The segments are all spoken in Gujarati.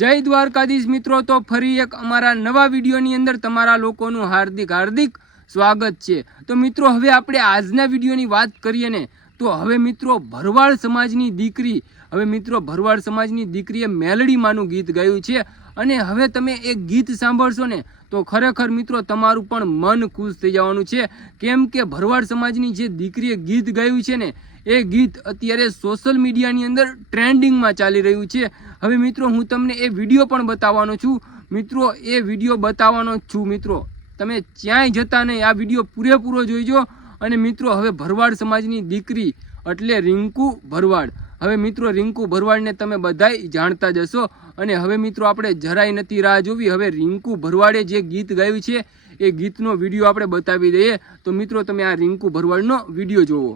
જય દ્વારકાધીશ મિત્રો, તો ફરી એક અમારા નવા વિડીયોની અંદર તમારા લોકોનું હાર્દિક સ્વાગત છે। તો મિત્રો હવે આપણે આજના વિડીયોની વાત કરીએ ને તો હવે મિત્રો ભરવાડ સમાજની દીકરીએ મેલડીમાંનું ગીત ગાયું છે અને હવે તમે એક ગીત સાંભળશો ને તો ખરેખર મિત્રો તમારું પણ મન ખુશ થઈ જવાનું છે, કેમ કે ભરવાડ સમાજની જે દીકરીએ ગીત ગાયું છે ને એ ગીત અત્યારે સોશિયલ મીડિયાની અંદર ટ્રેન્ડિંગમાં ચાલી રહ્યું છે। હવે મિત્રો હું તમને એ વિડીયો પણ બતાવવાનો છું મિત્રો તમે ક્યાંય જતા નહીં, આ વિડીયો પૂરેપૂરો જોઈજો। અને મિત્રો હવે ભરવાડ સમાજની દીકરી એટલે રિંકુ ભરવાડ, હવે મિત્રો રિંકુ ભરવાડને તમે બધાય જાણતા જ હશો અને હવે મિત્રો આપણે જરાય નથી રાહ જોવી, હવે રિંકુ ભરવાડે જે ગીત ગાયું છે એ ગીતનો વિડીયો આપણે બતાવી દઈએ। તો મિત્રો તમે આ રિંકુ ભરવાડનો વિડીયો જોવો।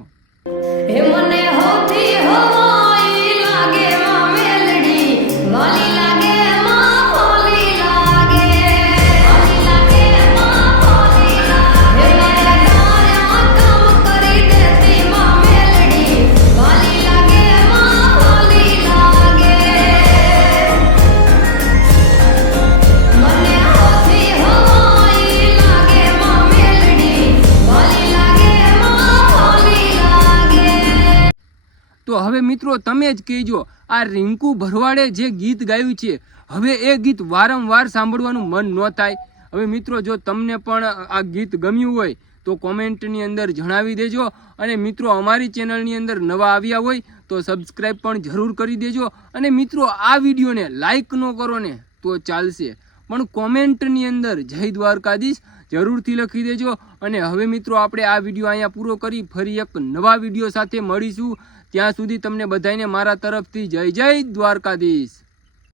તો હવે મિત્રો તમે જ કહેજો, આ રિંકુ ભરવાડે જે ગીત ગાયું છે હવે એ ગીત વારંવાર સાંભળવાનું મન ન થાય? હવે મિત્રો જો તમને પણ આ ગીત ગમ્યું હોય તો કોમેન્ટની અંદર જણાવી દેજો અને મિત્રો અમારી ચેનલની અંદર નવા આવ્યા હોય તો સબસ્ક્રાઈબ પણ જરૂર કરી દેજો। અને મિત્રો આ વિડીયોને લાઈક ન કરો ને તો ચાલશે, પણ કોમેન્ટની અંદર જય દ્વારકાધીશ જરૂરથી લખી દેજો। અને હવે મિત્રો આપણે આ વિડીયો અહીંયા પૂરો કરી ફરી એક નવા વિડીયો સાથે મળીશું, ત્યાં સુધી તમને બધાને મારા તરફથી જય દ્વારકાધીશ।